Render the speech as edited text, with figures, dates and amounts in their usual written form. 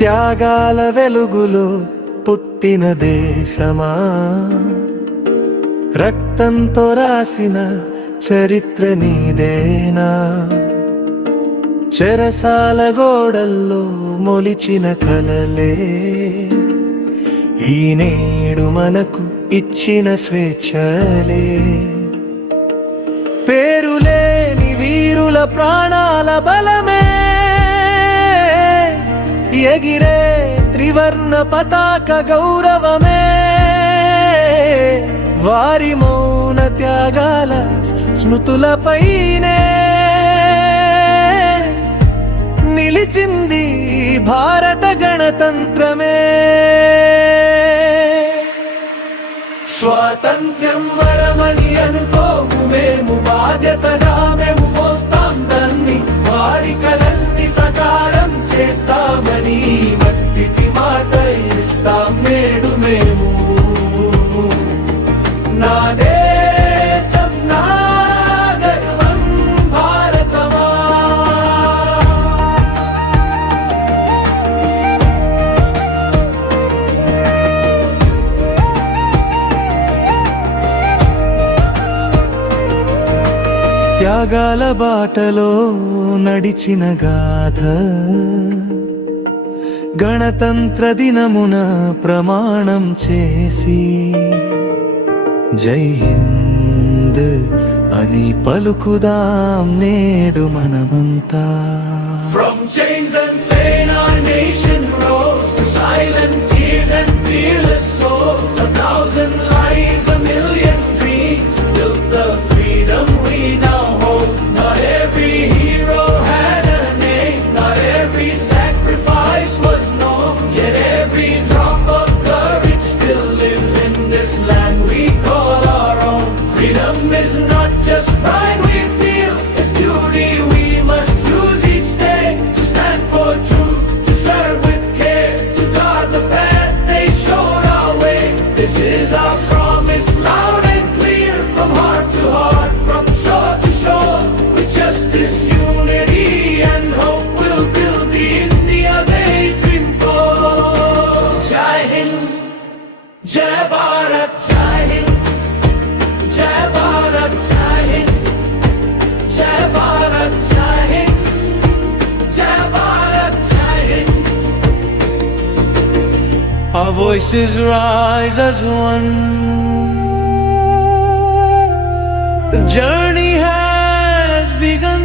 త్యాగాల వెలుగులో పుట్టిన దేశమా, రక్తంతో రాసిన చరిత్ర నీదేనా? చెరసాల గోడల్లో మొలిచిన కలలే ఈ నేడు మనకు ఇచ్చిన స్వేచ్ఛలే. పేరులేని వీరుల ప్రాణాల బలమే, ఎగిరే త్రివర్ణ పతాక గౌరవమే, వారి మౌన త్యాగాల స్మృతులపైనే నిలిచింది భారత గణతంత్రమే. స్వాతంత్ర్యం వరమని అనుకోము మేము, బాధ్యతగా మేము మోస్తాం దాన్ని, వారి కలల్ని సకారం చేస్తామని మట్టికి మాట ఇస్తాం నేడు మేము. నా దేశం నా గర్వం భారతమా. త్యాగాల బాటలో నడిచిన గాథ, గణతంత్ర దినమున ప్రమాణం చేసి జై హింద్ అని పలుకుదాం నేడు మనమంతా. From chains and pain our nation rose, to silent tears and fearless souls. 1,000 lives, 1,000,000 dreams built the freedom we now hold. Not every hero had a name, not every sacrifice was known, yet every drop of courage still lives in this land we call our own. Freedom is not just pride we feel, it's duty we must choose each day, to stand for truth, to serve with care, to guard the path they showed our way. This is our promise, loud and clear, from heart to heart, from shore to shore. With justice, unity and hope, we'll build the India they dream for. Jai Hind, Jai Bharat, Jai Hind, Jai Bharat, Jai Hind, Jai Bharat, Jai Hind, Jai Bharat, Jai Hind. Our voices rise as one. The journey has begun.